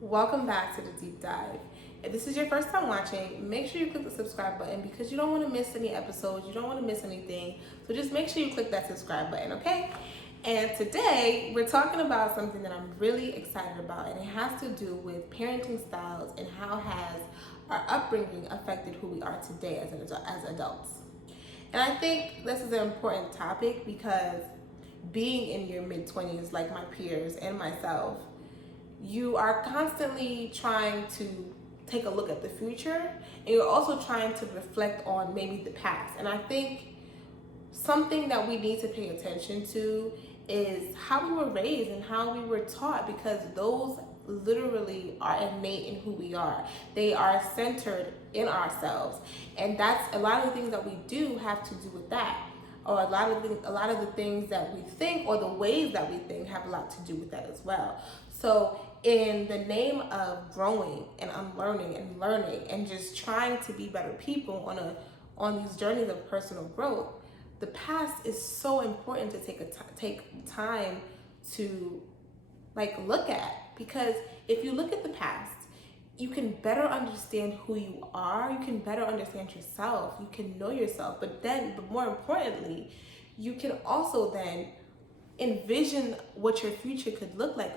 Welcome back to the deep dive. If this is your first time watching, make sure you click the subscribe button because you don't want to miss any episodes, you don't want to miss anything. So just make sure you click that subscribe button, okay? And today we're talking about something that I'm really excited about, and it has to do with parenting styles and how has our upbringing affected who we are today as adults. And I think this is an important topic because being in your mid-20s like my peers and myself, you are constantly trying to take a look at the future, and you're also trying to reflect on maybe the past. And I think something that we need to pay attention to is how we were raised and how we were taught, because those literally are innate in who we are. They are centered in ourselves, and that's a lot of the things that we do have to do with that, or a lot of the things that we think or the ways that we think have a lot to do with that as well. So in the name of growing and unlearning and learning and just trying to be better people on these journeys of personal growth, the past is so important to take time to look at, because if you look at the past, you can better understand who you are, you can better understand yourself, you can know yourself, but more importantly, you can also then envision what your future could look like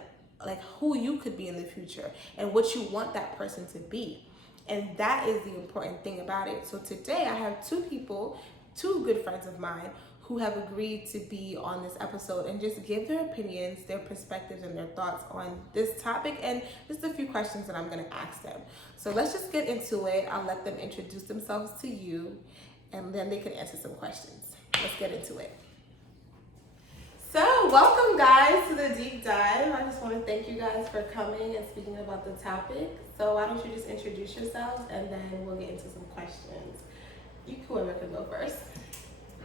who you could be in the future and what you want that person to be. And that is the important thing about it. So today I have two good friends of mine who have agreed to be on this episode and just give their opinions, their perspectives, and their thoughts on this topic, and just a few questions that I'm going to ask them. So let's just get into it. I'll let them introduce themselves to you, and then they can answer some questions. Let's get into it. So welcome guys to the deep dive. I just want to thank you guys for coming and speaking about the topic. So why don't you just introduce yourselves and then we'll get into some questions. Whoever can go first.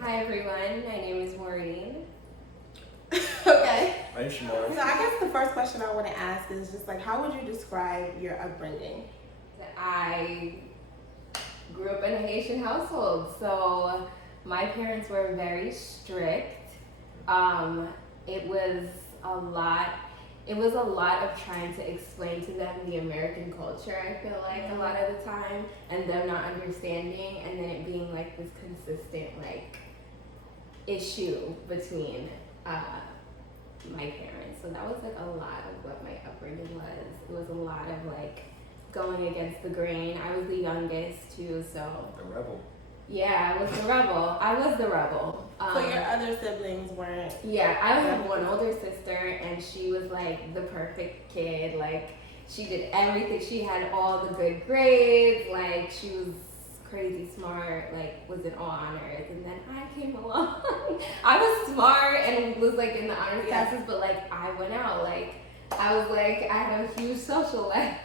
Hi everyone, my name is Maureen. Okay. My name's Shahmar. So I guess the first question I want to ask is just how would you describe your upbringing? I grew up in a Haitian household, so my parents were very strict. It was a lot of trying to explain to them the American culture, I feel like, a lot of the time, and them not understanding, and then it being this consistent issue between my parents. So that was a lot of what my upbringing was. It was a lot of going against the grain. I was the youngest too, so The rebel. yeah, I was the rebel. So your other siblings weren't? Yeah, I have one older sister, and she was the perfect kid. She did everything. She had all the good grades. She was crazy smart. Was in all honors. And then I came along. I was smart and was in the honors classes, but I went out. I was I had a huge social life.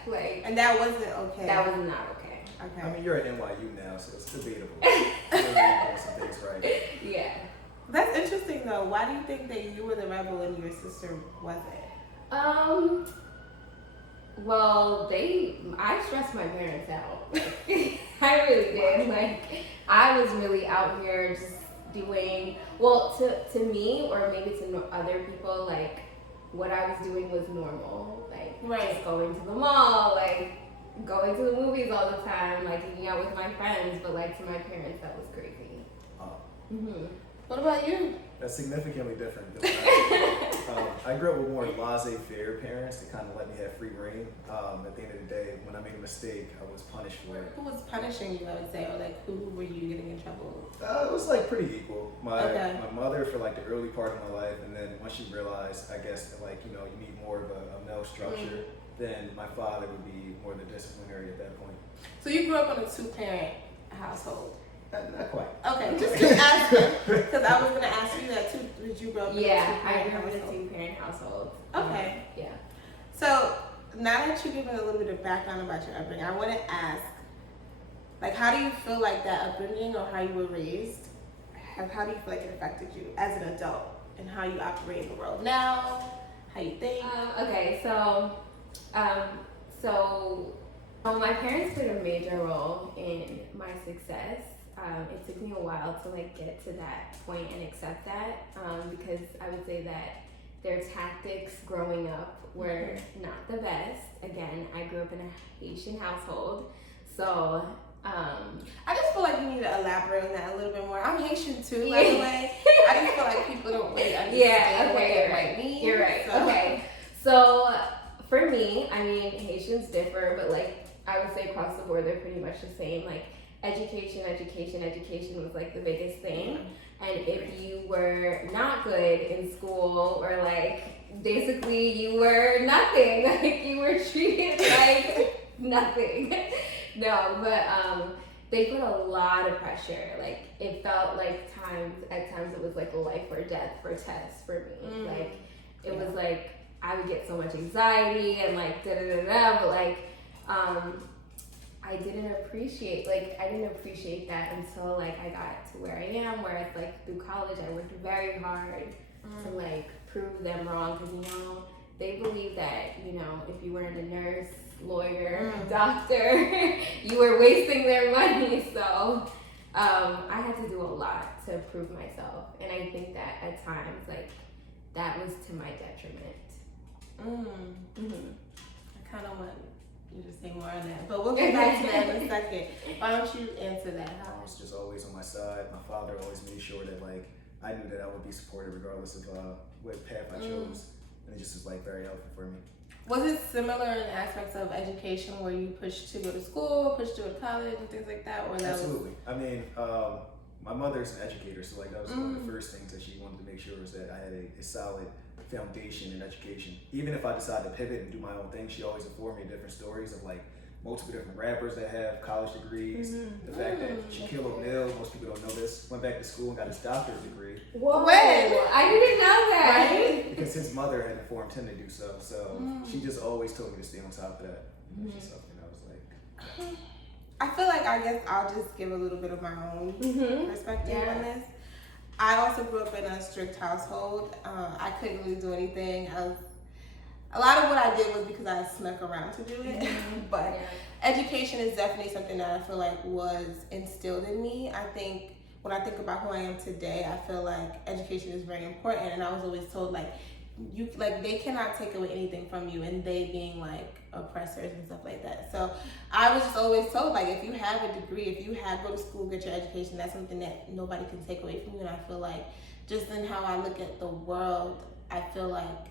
And that wasn't okay. That was not okay. Okay. I mean, you're at NYU now, so it's debatable. You're doing some things right. Yeah. That's interesting though. Why do you think that you were the rebel and your sister wasn't? Well, I stressed my parents out. I really did. I was really out here just doing, to me, or maybe to other people, what I was doing was normal. Right. Just going to the mall, going to the movies all the time, hanging out with my friends, but to my parents, that was crazy. What about you? That's significantly different than I grew up with more laissez-faire parents that kind of let me have free reign. At the end of the day, when I made a mistake, I was punished for it. Who was punishing you, I would say, or who were you getting in trouble with? It was pretty equal. My mother for the early part of my life, and then once she realized, I guess, you need more of a male structure, then my father would be more the disciplinary at that point. So you grew up in a two-parent household? Not quite. Okay, just asking, because I was going to ask you that too. Did you grow up in a two-parent household? I grew up in a two-parent household. Okay. Yeah. So now that you've given a little bit of background about your upbringing, I want to ask, how do you feel that upbringing or how you were raised, how do you feel it affected you as an adult and how you operate in the world now, how you think? Okay, so my parents played a major role in my success. It took me a while to get to that point and accept that, because I would say that their tactics growing up were not the best. Again, I grew up in a Haitian household, so I just feel like you need to elaborate on that a little bit more. I'm Haitian too, by the way. I just feel like people don't really understand what it might mean. You're right. So. Okay. So for me, I mean, Haitians differ, but like I would say across the board, they're pretty much the same. Like education was like the biggest thing. And if you were not good in school, or like basically you were nothing, like you were treated like nothing. No, but they put a lot of pressure. Like it felt like at times it was like a life or death for tests for me. Like it was like I would get so much anxiety and like but like I didn't appreciate that until like I got to where I am, where it's like through college I worked very hard to like prove them wrong, because they believe that if you weren't a nurse, lawyer, doctor, you were wasting their money. So I had to do a lot to prove myself, and I think that at times like that was to my detriment. I kind of want you to say more on that, but we'll get back to that in a second. Why don't you answer that? I was just always on my side. My father always made sure that like I knew that I would be supported regardless of what path I chose, and it just was like very helpful for me. Was it similar in aspects of education where you pushed to go to school, pushed to go to college and things like that? Or that Absolutely. I mean, my mother's an educator, so like that was one of the first things that she wanted to make sure was that I had a solid foundation in education. Even if I decided to pivot and do my own thing, she always informed me of different stories of like multiple different rappers that have college degrees. The fact that Shaquille O'Neal, most people don't know this, went back to school and got his doctorate degree. Whoa! I didn't know that. Right? Because his mother had informed him to do so. So she just always told me to stay on top of that. Which is something I was like. I feel like I guess I'll just give a little bit of my own perspective on this. I also grew up in a strict household. I couldn't really do anything. A lot of what I did was because I snuck around to do it. But education is definitely something that I feel like was instilled in me. I think when I think about who I am today, I feel like education is very important. And I was always told like they cannot take away anything from you, and they being like oppressors and stuff like that. So I was just always told like if you have a degree, if you go to school, get your education, that's something that nobody can take away from you. And I feel like just in how I look at the world, I feel like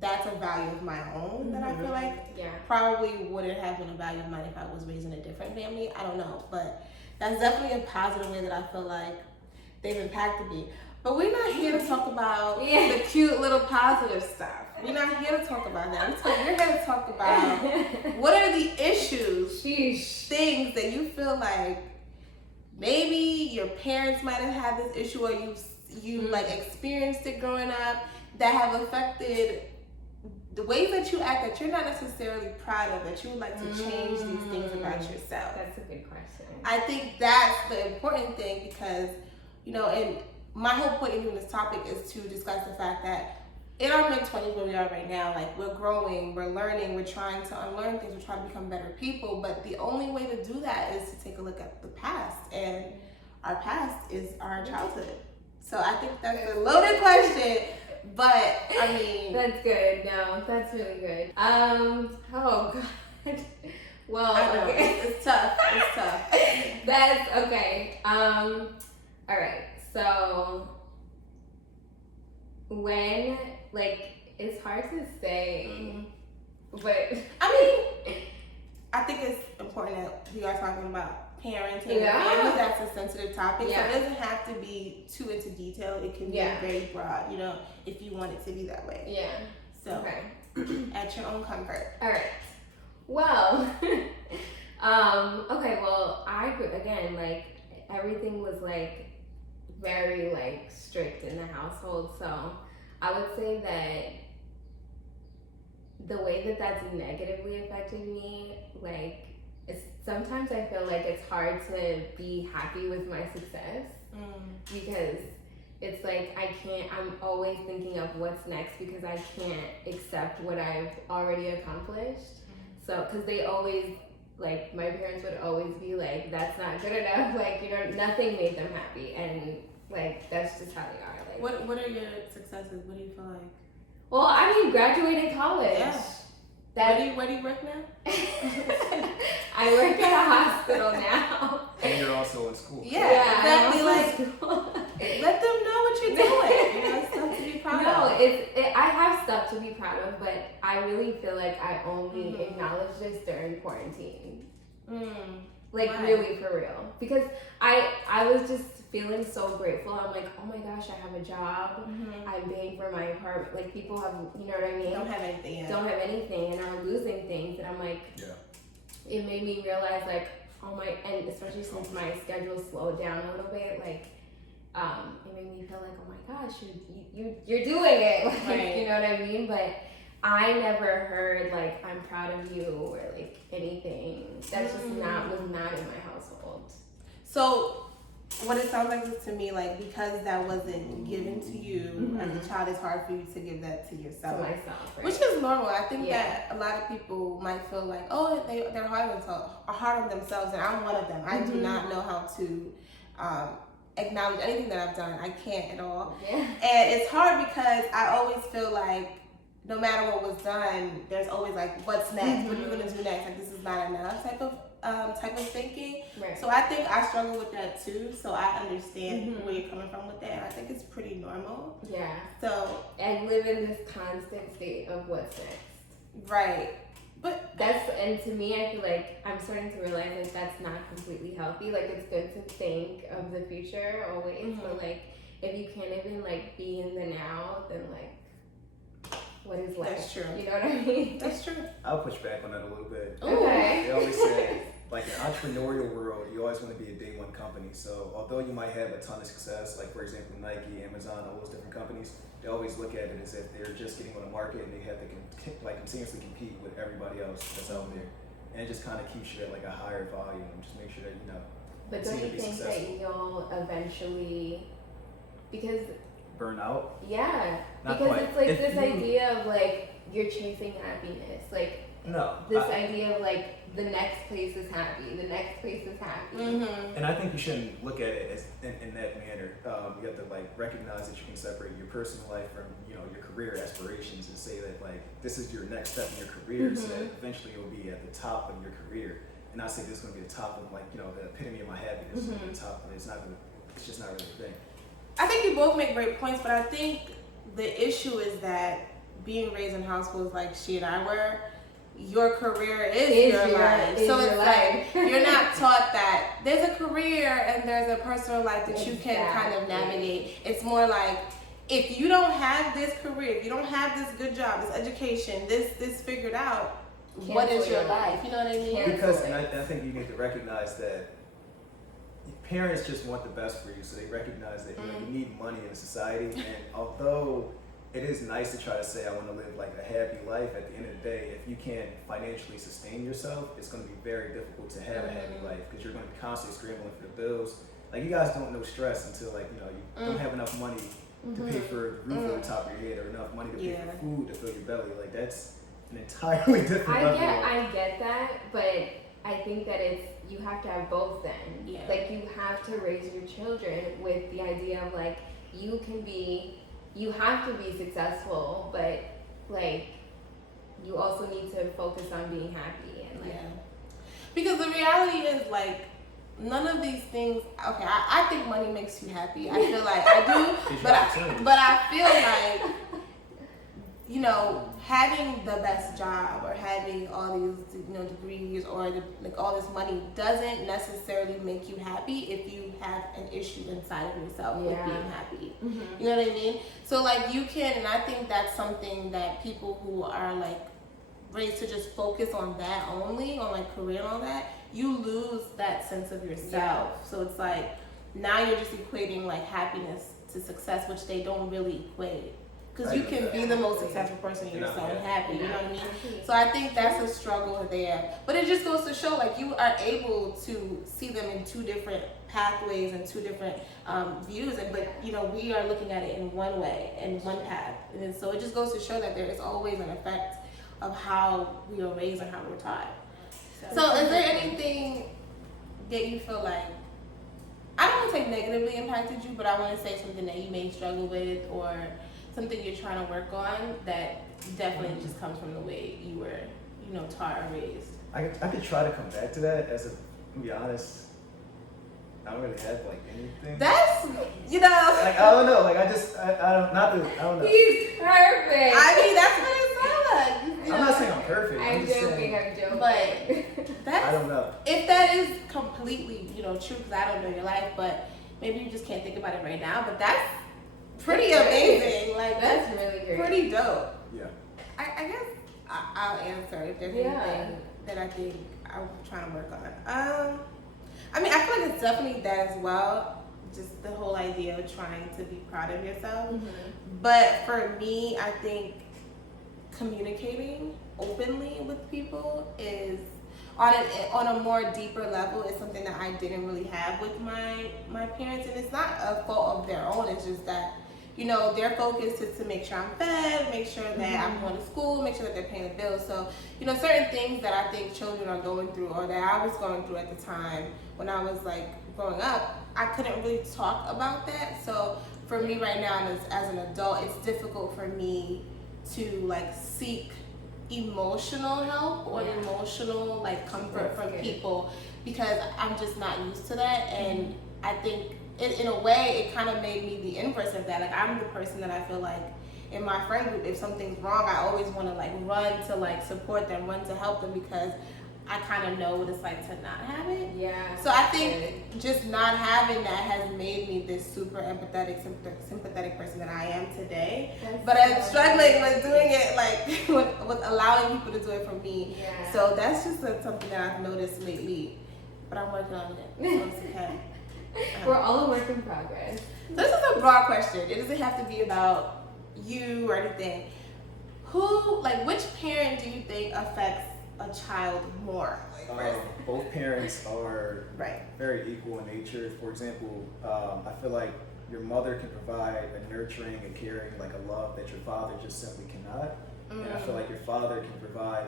that's a value of my own that I feel like probably wouldn't have been a value of mine if I was raised in a different family. I don't know, but that's definitely a positive way that I feel like they've impacted me. But we're not here to talk about the cute little positive stuff. We're not here to talk about that. We're here to talk about what are the issues, things that you feel like maybe your parents might have had this issue, or you like experienced it growing up, that have affected the ways that you act that you're not necessarily proud of, that you would like to change these things about yourself. That's a good question. I think that's the important thing, because and my whole point in doing this topic is to discuss the fact that in our mid-20s, where we are right now, like we're growing, we're learning, we're trying to unlearn things, we're trying to become better people. But the only way to do that is to take a look at the past, and our past is our childhood. So I think that's a loaded question, but I mean, that's good. No, that's really good. Oh God. Well, I know, it's tough. It's tough. That's okay. All right. So when it's hard to say, but I mean, I think it's important that we are talking about parenting and family. That's a sensitive topic, so it doesn't have to be too into detail. It can be very broad, if you want it to be that way. Yeah. So at your own comfort. All right. Well, okay. Well, again, like everything was like very like strict in the household, so I would say that the way that that's negatively affected me, like sometimes I feel like it's hard to be happy with my success because it's like I'm always thinking of what's next, because I can't accept what I've already accomplished. So because they always, like, my parents would always be like, that's not good enough, like, nothing made them happy, and like that's just how they are. Like, what are your successes? What do you feel like? Well, I mean, graduated college. Yeah. Where do you work now? I work at a hospital now. And you're also in school. Yeah, exactly. Like, school. let them know what you're doing. You know, stuff to be proud of. I have stuff to be proud of, but I really feel like I only acknowledge this during quarantine. Like, Why? really, for real. Because I was just feeling so grateful. I'm like, oh my gosh, I have a job. I'm paying for my apartment. Like, people have, you know what I mean? Don't have anything yet. Don't have anything and are losing things. And I'm like, it made me realize, like, oh my, and especially since my schedule slowed down a little bit, like, it made me feel like, oh my gosh, you're doing it. Like, Right. You know what I mean? But I never heard, like, I'm proud of you or, like, anything. That's just was not in my household. So, what it sounds like to me, like, because that wasn't given to you as a child, it's hard for you to give that to yourself. To myself, right? Which is normal. I think that a lot of people might feel like, oh, they're hard on themselves, and I'm one of them. I do not know how to acknowledge anything that I've done. I can't at all. Yeah. And it's hard because I always feel like no matter what was done, there's always like, what's next? What are you gonna do next? Like, this is not enough type of thinking. Right. So I think I struggle with that too. So I understand where you're coming from with that. And I think it's pretty normal. Yeah. So I live in this constant state of what's next. right. But and to me, I feel like I'm starting to realize like that's not completely healthy. Like, it's good to think of the future always, but like if you can't even like be in the now, then like what is life? That's true. You know what I mean? That's true. I'll push back on that a little bit. Okay. They always say, like, in entrepreneurial world, you always want to be a day one company. So although you might have a ton of success, like for example Nike, Amazon, all those different companies, they always look at it as if they're just getting on the market and they have to continuously compete with everybody else that's out there, and it just kind of keeps you at like a higher volume. Just make sure that you know. But don't you think that you'll eventually, because burn out? Yeah, Not because quite. it's like this idea of like you're chasing happiness, like this idea of like the next place is happy, the next place is happy. And I think you shouldn't look at it as in that manner. You have to like recognize that you can separate your personal life from your career aspirations and say that like this is your next step in your career, so that eventually you'll be at the top of your career. And I say this is going to be the top of like the epitome of my happiness. The top, but it's just not really a thing. I think you both make great points, but I think the issue is that being raised in households like she and I were, your career is your life. So it's like you're not taught that there's a career and there's a personal life that you can kind of navigate. It's more like if you don't have this career, if you don't have this good job, this education, this figured out, what is your life? You know what I mean? Because I think you need to recognize that parents just want the best for you, so they recognize that you need money in society. And although it is nice to try to say I want to live like a happy life, at the end of the day, if you can't financially sustain yourself, it's going to be very difficult to have a happy life because you're going to be constantly scrambling for the bills. Like, you guys don't know stress until like you don't have enough money to pay for the roof over the top of your head or enough money to pay for food to fill your belly. Like, that's an entirely different level. I get that, but I think that you have to have both then. Yeah. Like, you have to raise your children with the idea of like you have to be successful, but like you also need to focus on being happy and like because the reality is like none of these things. Okay, I think money makes you happy. I feel like I do, but I feel like having the best job or having all these degrees or all this money doesn't necessarily make you happy if you have an issue inside of yourself with being happy. You know what I mean? So like you can, and I think that's something that people who are like raised to just focus on that only, on like career and all that, you lose that sense of yourself. So it's like now you're just equating like happiness to success, which they don't really equate. Because you can be the most successful person in yourself and happy, you know what I mean? So I think that's a struggle there. But it just goes to show, like, you are able to see them in two different pathways and two different views. But, we are looking at it in one way, in one path. And so it just goes to show that there is always an effect of how we are raised and how we're taught. So is there anything that you feel like, I don't want to say negatively impacted you, but I want to say something that you may struggle with or something you're trying to work on that definitely just comes from the way you were, taught or raised? I could try to come back to that to be honest. I don't really have like anything. That's, Like, I don't know. Like, I don't know. He's perfect. I mean, that's what it sounds like. I'm not saying I'm perfect. I'm just joking. saying, I'm joking. But that's, I don't know. if that is completely, true, because I don't know your life, but maybe you just can't think about it right now, but that's pretty amazing. Like, that's really great. Pretty dope. Yeah. I guess I'll answer if there's anything that I think I'm trying to work on. I mean, I feel like it's definitely that as well. Just the whole idea of trying to be proud of yourself. Mm-hmm. But for me, I think communicating openly with people is on a more deeper level is something that I didn't really have with my parents, and it's not a fault of their own. It's just that their focus is to make sure I'm fed, make sure that I'm going to school, make sure that they're paying the bills. So, certain things that I think children are going through or that I was going through at the time when I was like growing up, I couldn't really talk about that. So for me right now as an adult, it's difficult for me to like seek emotional help or emotional like comfort from people because I'm just not used to that. And I think in a way, it kind of made me the inverse of that. Like, I'm the person that I feel like in my friend group, if something's wrong, I always want to like run to like support them, run to help them because I kind of know what it's like to not have it. Yeah. So I think just not having that has made me this super empathetic, sympathetic person that I am today. But I'm struggling with doing it, like with allowing people to do it for me. Yeah. So that's just something that I've noticed lately. But I'm working on it, so it's okay. We're all a work in progress. This is a broad question. It doesn't have to be about you or anything. Which parent do you think affects a child more? Both parents are right. very equal in nature. For example, I feel like your mother can provide a nurturing, a caring, like a love that your father just simply cannot. And I feel like your father can provide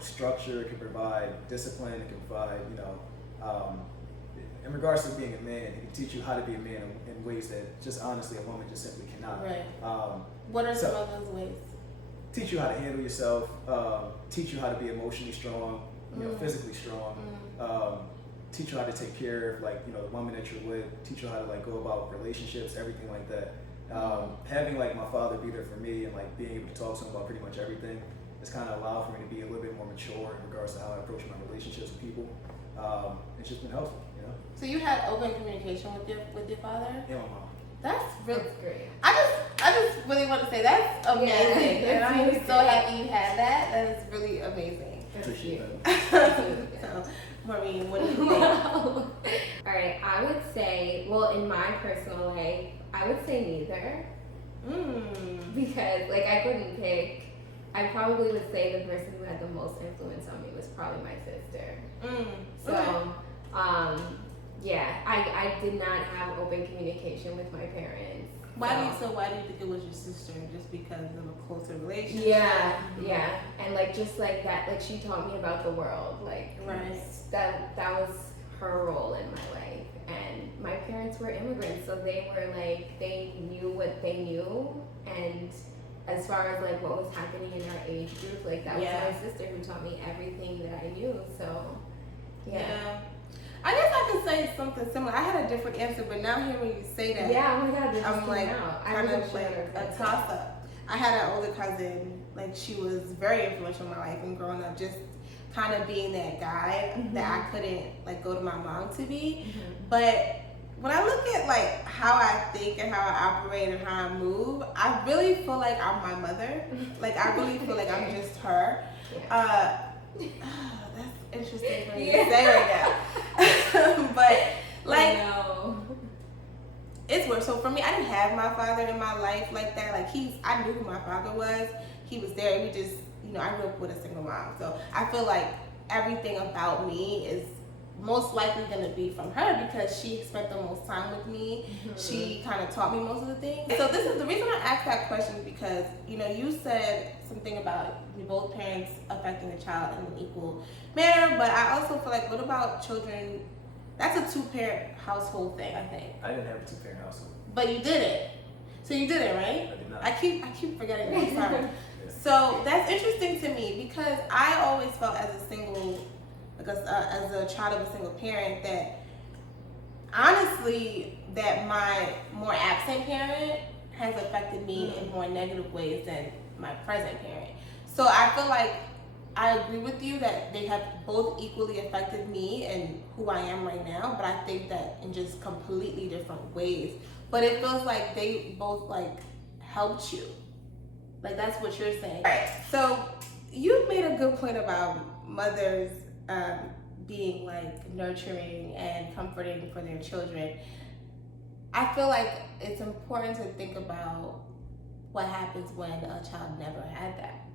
structure, can provide discipline, can provide, in regards to being a man, he can teach you how to be a man in ways that just honestly a woman just simply cannot. Right. What are some of those ways? Teach you how to handle yourself, teach you how to be emotionally strong, physically strong, teach you how to take care of the woman that you're with, teach you how to go about relationships, everything like that. Having my father be there for me and being able to talk to him about pretty much everything has kind of allowed for me to be a little bit more mature in regards to how I approach my relationships with people. It's just been helpful, So you had open communication with your father? Yeah, my mom. That's really great. I just really want to say that's amazing, and I'm so happy you had that. That is really amazing. Appreciate that. So, Maureen, what do you think? All right, I would say, in my personal life, I would say neither. Because I couldn't pick. I probably would say the person who had the most influence on me was probably my sister. So, I did not have open communication with my parents. Why do you think it was your sister? Just because of a closer relationship? Yeah. And just like that, she taught me about the world. Right. That was her role in my life. And my parents were immigrants, so they were they knew what they knew. And as far as what was happening in our age group, that was my sister who taught me everything that I knew. So yeah. I guess I could say something similar. I had a different answer, but now hearing you say that, oh my god, this I'm kind of a toss up. I had an older cousin, she was very influential in my life and growing up, just kind of being that guy that I couldn't go to my mom to be. But when I look at how I think and how I operate and how I move, I really feel like I'm my mother. I really feel like I'm just her. That's interesting for me to say right now. But it's weird. So for me, I didn't have my father in my life like that. I knew who my father was. He was there. We just, I grew up with a single mom. So I feel like everything about me is most likely going to be from her because she spent the most time with me. She kind of taught me most of the things. So this is the reason I asked that question because, you said something about both parents affecting the child in an equal manner, but I also feel what about children? That's a two-parent household thing, I think. I didn't have a two-parent household. But you did it. So you did it, right? I did not. I keep forgetting that. Sorry. So that's interesting to me because I always felt as a single, as a child of a single parent, that honestly that my more absent parent has affected me in more negative ways than my present parent. So I feel like I agree with you that they have both equally affected me and who I am right now, but I think that in just completely different ways. But it feels like they both like helped you. Like that's what you're saying. All right. So you made a good point about mothers being like nurturing and comforting for their children. I feel like it's important to think about what happens when a child never had that.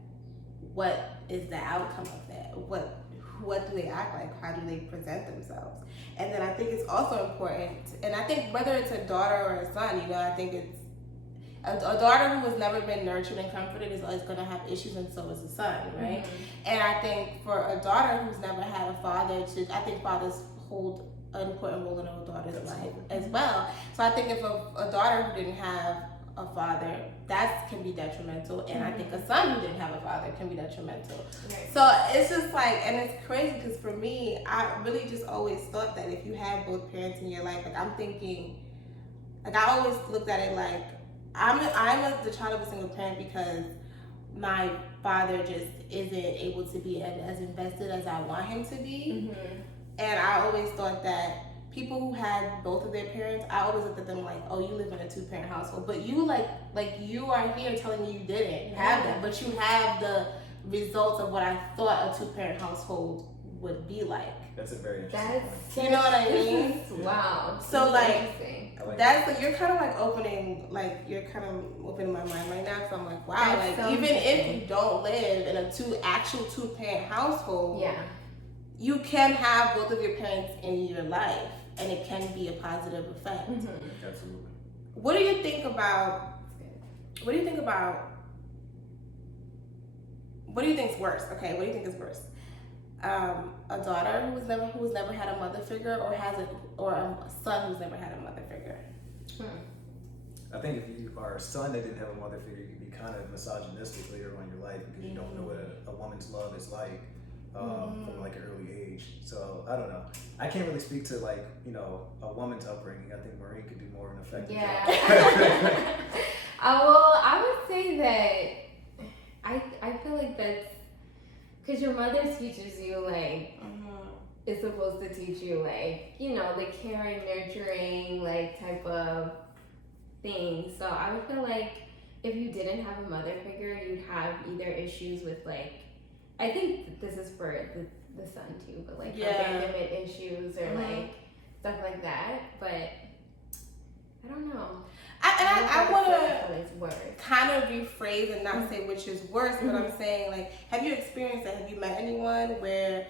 What is the outcome of that? What do they act like? How do they present themselves? And then I think it's also important, and I think whether it's a daughter or a son, you know, I think it's a daughter who has never been nurtured and comforted is always going to have issues, and so is a son, right? And I think for a daughter who's never had a father, I think fathers hold an important role in a daughter's life as well. So I think if a daughter who didn't have a father, that can be detrimental, and I think a son who didn't have a father can be detrimental. Right. So it's just like, and it's crazy because for me, I really just always thought that if you had both parents in your life, like I'm thinking, like I always looked at it like I'm the child of a single parent because my father just isn't able to be as invested as I want him to be. And I always thought that people who had both of their parents, I always looked at them like, oh, you live in a 2-parent household, but you like you are here telling me you didn't have that, but you have the results of what I thought a 2-parent household would be like. That's a very interesting point. You know what I mean? Wow. So like, that's like, you're kind of like opening my mind right now. So I'm like, wow, that's like so even if you don't live in a actual 2-parent household, you can have both of your parents in your life, and it can be a positive effect. Absolutely. What do you think about? What do you think's worse? Okay, what do you think is worse? A daughter who's never had a mother figure, or a son who's never had a mother figure. I think if you are a son that didn't have a mother figure, you can be kind of misogynistic later on in your life because you don't know what a woman's love is like from like an early age. So I don't know. I can't really speak to like, you know, a woman's upbringing. I think Maureen could do more of an effective job. Well, I would say that I feel like that's because your mother teaches you like is supposed to teach you like, you know, the caring, nurturing like type of thing. So I would feel like if you didn't have a mother figure, you'd have either issues with like, I think this is for the son too, but like abandonment issues or like stuff like that. But I don't know. I want to kind of rephrase and not say which is worse, but I'm saying like, have you experienced that? Have you met anyone where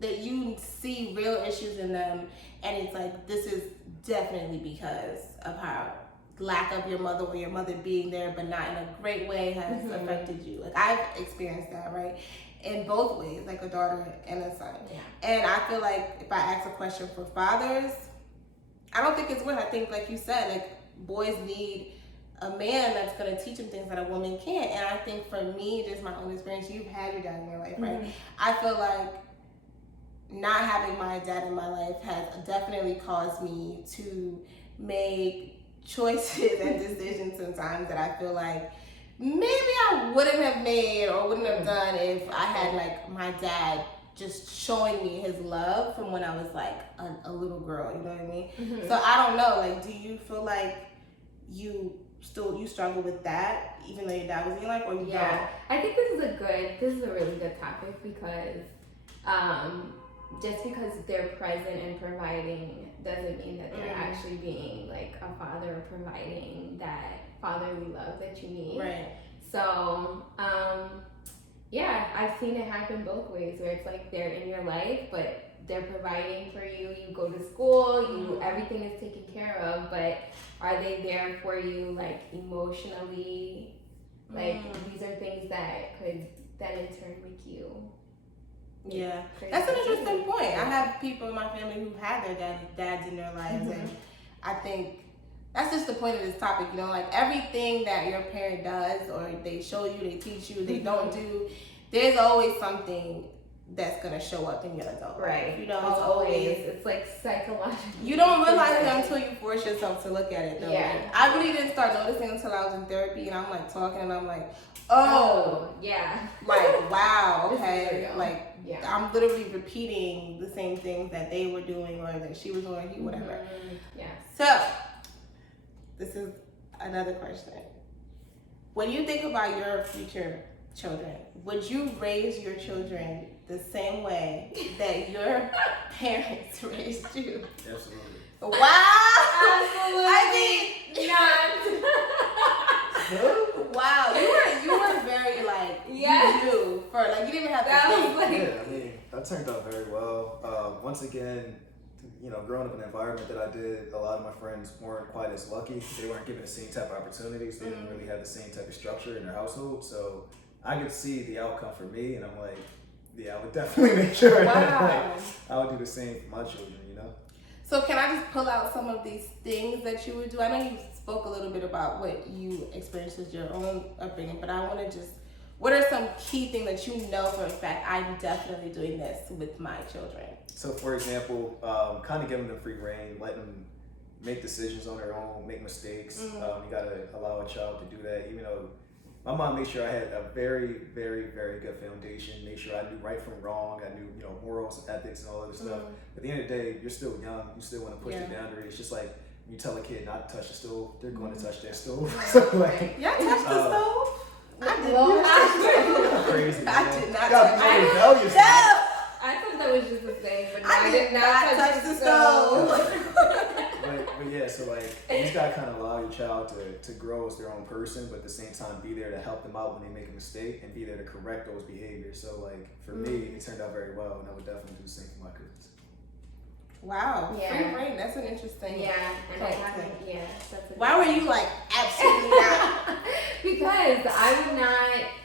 that you see real issues in them, and it's like this is definitely because of how lack of your mother or your mother being there but not in a great way has affected you? Like I've experienced that, right? In both ways, like a daughter and a son. And I feel like if I ask a question for fathers, I don't think it's worse. I think like you said, like boys need a man that's going to teach them things that a woman can't. And I think for me, just my own experience, you've had your dad in your life, right? I feel like not having my dad in my life has definitely caused me to make choices and decisions sometimes that I feel like maybe I wouldn't have made or wouldn't have done if I had like my dad just showing me his love from when I was like a little girl, you know what I mean? So I don't know, like, do you feel like you struggle with that even though your dad was in your life, or you don't? I think this is a really good topic because just because they're present and providing doesn't mean that they're actually being like a father or providing that fatherly love that you need. Right. So, I've seen it happen both ways where it's like they're in your life, but they're providing for you. You go to school, everything is taken care of, but are they there for you like emotionally? Like these are things that could then in turn make you. Yeah, that's an interesting point. I have people in my family who have their dads in their lives, and I think that's just the point of this topic, you know, like everything that your parent does or they show you, they teach you, they don't do, there's always something that's gonna show up in your adult life. You know, it's always, it's like psychological. You don't realize it until you force yourself to look at it though. Yeah. Like, I really didn't start noticing until I was in therapy and I'm like talking and I'm like, oh yeah. Like, wow, This is okay. real. Like, Yeah. I'm literally repeating the same things that they were doing or that she was doing, he, whatever. Yeah. So, this is another question. When you think about your future children, would you raise your children the same way that your parents raised you? Absolutely. Wow! Absolutely not. Wow, you were very like Yes. you for like you didn't even have to That think. was like Yeah, I mean, that turned out very well. Once again, you know, growing up in an environment that I did, a lot of my friends weren't quite as lucky. They weren't given the same type of opportunities. They didn't really have the same type of structure in their household. So I could see the outcome for me, and I'm like, yeah, I would definitely make sure that like, I would do the same for my children, you know? So can I just pull out some of these things that you would do? I know you spoke a little bit about what you experienced with your own upbringing, but I want to just, what are some key things that you know for a fact, I'm definitely doing this with my children? So, for example, kind of giving them free reign, letting them make decisions on their own, make mistakes. You got to allow a child to do that, even though my mom made sure I had a very, very, very good foundation, made sure I knew right from wrong, I knew, you know, morals, ethics, and all other stuff. At the end of the day, you're still young, you still want to push the boundary. It's just like you tell a kid not to touch the stove, they're going to touch their stove. So, like, Y'all touch the stove? I did Well, not. crazy. I did not God, touch you're it. rebellious. No! I thought that was just a thing, but no, I did not touch the stove. But yeah, so like you just gotta kind of allow your child to grow as their own person, but at the same time be there to help them out when they make a mistake and be there to correct those behaviors. So like for me, it turned out very well, and I would definitely do the same for my kids. Wow. Yeah. Free reign, that's an interesting. Yeah, and I Okay. haven't. Yeah, that's. Why were you like absolutely not? Because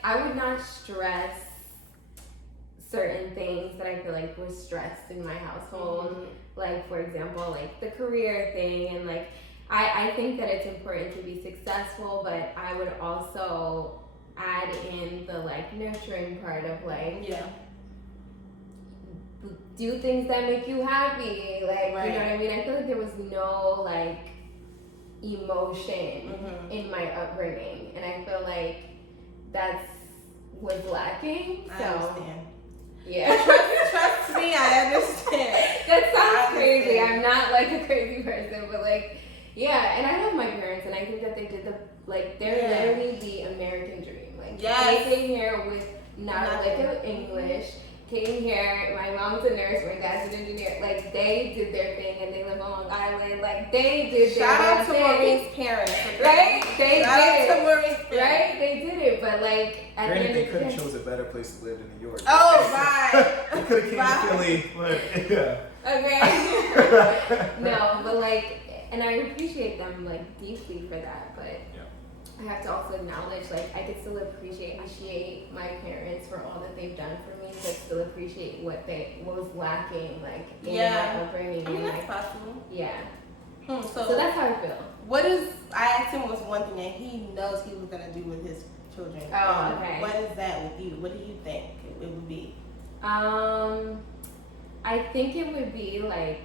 I would not stress certain things that I feel like were stressed in my household. Like, for example, like the career thing, and like I think that it's important to be successful, but I would also add in the like nurturing part of like do things that make you happy, like you know what I mean. I feel like there was no like emotion in my upbringing, and I feel like that's was lacking. I understand. Yeah. Trust me, I understand. That sounds crazy. I'm not like a crazy person, but like, yeah. And I love my parents, and I think that they did they're literally the American dream. Like, they came here with not a lick of English. Came here. My mom's a nurse. My dad's an engineer. Like, they did their thing, and they live on Long Island. Like, they did their Shout out to thing. Maureen's parents, Right? They Shout did out it. to Maureen's parents. Right? They did it, but like at the Granted, end they of could the have day. chose a better place to live in New York. Oh, bye. They could have came to Philly, but yeah. Okay. No, but like, and I appreciate them like deeply for that, but I have to also acknowledge, like, I could still appreciate my parents for all that they've done for me, but still appreciate what was lacking, like, in my upbringing. I mean, and, that's like, possible. Yeah. So that's how I feel. I asked him what's one thing that he knows he was gonna do with his children. Oh, okay. What is that with you? What do you think it would be? I think it would be like,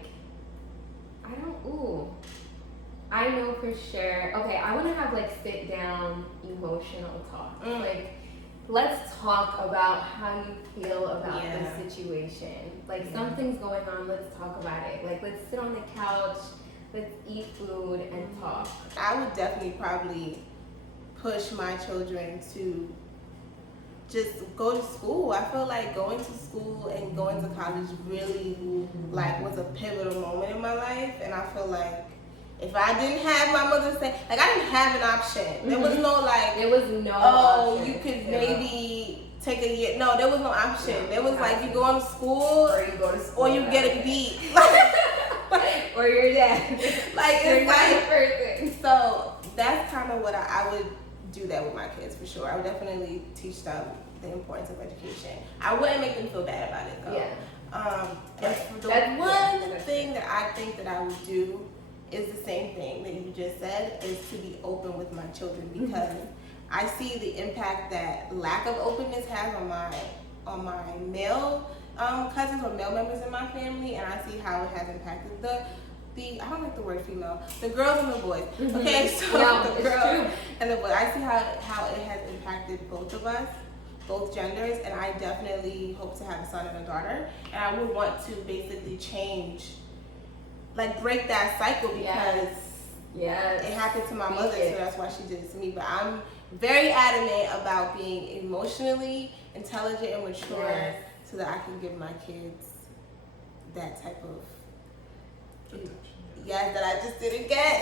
I know for sure. Okay, I want to have like sit down emotional talk. Like, let's talk about how you feel about the situation. Like, something's going on, let's talk about it. Like, let's sit on the couch, let's eat food and talk. I would definitely probably push my children to just go to school. I feel like going to school and going to college really like was a pivotal moment in my life, and I feel like if I didn't have my mother say, like, I didn't have an option. There was no like, there was no option. You could maybe take a year. No, there was no option. There was like, you go to school or you go to school or you get a beat. or you're dead. Like, you're it's not like, a person. so that's kind of what I would do that with my kids for sure. I would definitely teach them the importance of education. I wouldn't make them feel bad about it though. Yeah. And the one thing that I think that I would do is the same thing that you just said, is to be open with my children, because I see the impact that lack of openness has on my male cousins or male members in my family, and I see how it has impacted the I don't like the word female, the girls and the boys. Okay, so the girls and the boys. I see how it has impacted both of us, both genders, and I definitely hope to have a son and a daughter, and I would want to basically change, like break that cycle, because it happened to my mother, so that's why she did it to me. But I'm very adamant about being emotionally intelligent and mature, so that I can give my kids that type of that I just didn't get.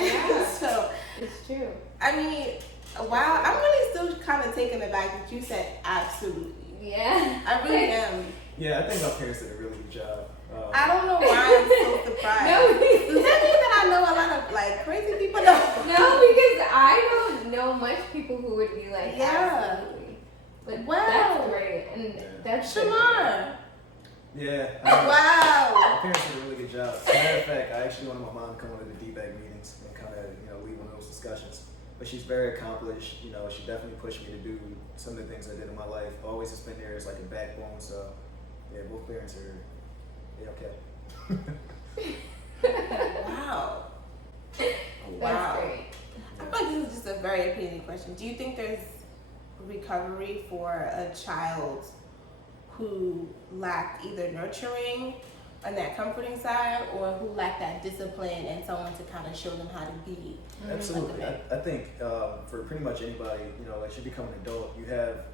So it's true. I mean, wow, I'm really still kind of taken aback that you said absolutely. Yeah, I really am. Yeah, I think my parents did a really good job. I don't know why I'm so surprised. Does that mean that I know a lot of like crazy people? No, because I don't know much people who would be like, absolutely. But that's great, and that's Shahmar. Yeah. Wow. My parents did a really good job. As a matter of fact, I actually wanted my mom to come to the D-bag meetings and kind of, lead one of those discussions. But she's very accomplished. She definitely pushed me to do some of the things I did in my life. Always has been there as like a backbone. So, yeah, both parents are okay. Wow. That's great. I feel like this is just a very opinionated question. Do you think there's recovery for a child who lacked either nurturing on that comforting side, or who lacked that discipline and someone to kind of show them how to be? Absolutely. I think for pretty much anybody, as you become an adult, you have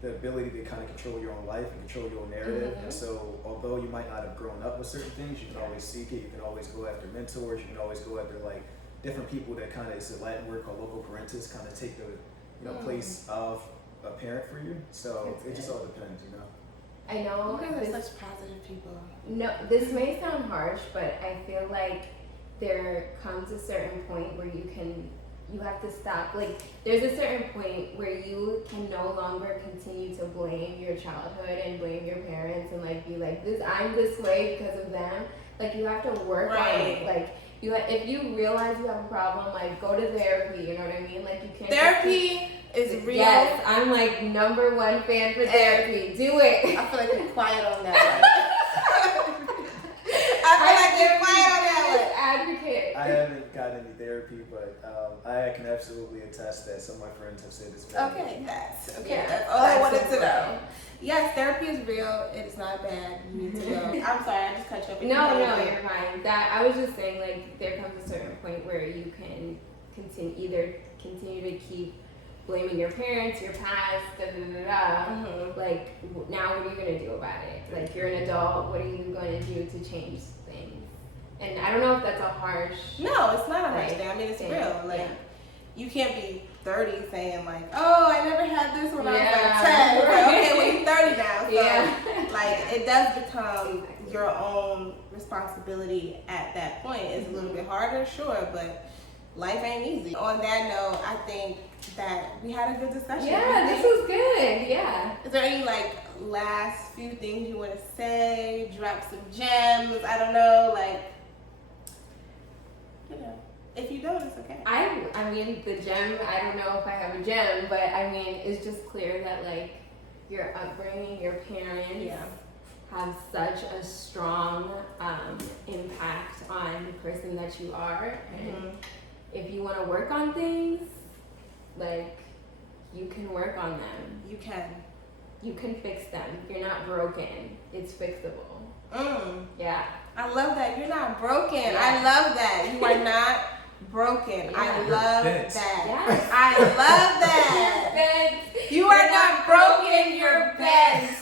the ability to kind of control your own life and control your own narrative. And so although you might not have grown up with certain things, you can always seek it. You can always go after mentors. You can always go after like different people that kind of, it's a Latin word called local parentis, kind of take the place of a parent for you. So it just all depends, I know. You guys are such positive people. No, this may sound harsh, but I feel like there comes a certain point where you have to stop. Like, there's a certain point where you can no longer continue to blame your childhood and blame your parents and like be like, I'm this way because of them. Like, you have to work on it. Like, if you realize you have a problem, like, go to therapy. You know what I mean? Like, you can't. Therapy is real. Yes, I'm like #1 fan for therapy. Do it. I feel like you're quiet on that one. I feel like you're quiet on that one. Advocate. I haven't gotten any therapy, but I can absolutely attest that some of my friends have said it's very Okay, good. that's all I wanted to know. Yes, therapy is real. It is not bad. You need to go. I'm sorry, I just cut you off. No, you're fine. I was just saying, like, there comes a certain point where you can continue to keep blaming your parents, your past, Like, now what are you gonna do about it? Like, you're an adult. What are you going to do to change things? And I don't know if that's a harsh. No, it's not a harsh thing. I mean, it's real. Like, you can't be 30 saying like, oh, I never had this when I was like 10. Right. Okay, well, you're 30 now. So, like, it does become your own responsibility at that point. It's a little bit harder, sure, but life ain't easy. On that note, I think that we had a good discussion. Yeah, this was good. Yeah. Is there any like last few things you want to say? Drop some gems. I don't know, like, if you don't, it's okay. I mean, the gem, I don't know if I have a gem, but I mean, it's just clear that like your upbringing, your parents have such a strong impact on the person that you are. And if you want to work on things, like, you can work on them. You can. You can fix them. You're not broken. It's fixable. Yeah. I love that. You're not broken. Yeah. I love that. You are not broken. Yeah. I love that. Yes. I love that. You are not broken. You're bent.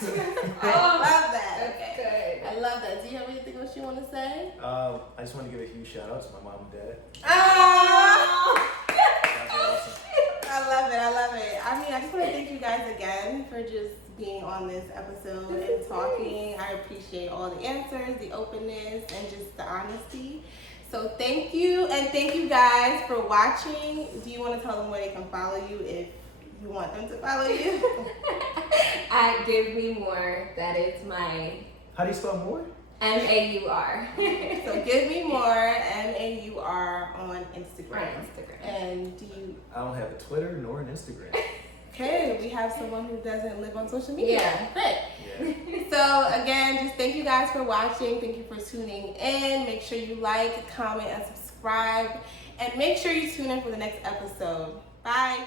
I love that. That's good. I love that. Do you have anything else you want to say? I just want to give a huge shout out to my mom and dad. Oh! I love it. I love it. I mean, I just want to thank you guys again for just being on this episode and talking. I appreciate all the answers, the openness, and just the honesty. So thank you, and thank you guys for watching. Do you want to tell them where they can follow you if you want them to follow you? At Give Me More. That is my... How do you spell more? MAUR. So give me more, MAUR on Instagram. And do you? I don't have a Twitter nor an Instagram. Okay, we have someone who doesn't live on social media. Yeah. Great. Yeah. So again, just thank you guys for watching. Thank you for tuning in. Make sure you like, comment, and subscribe. And make sure you tune in for the next episode. Bye.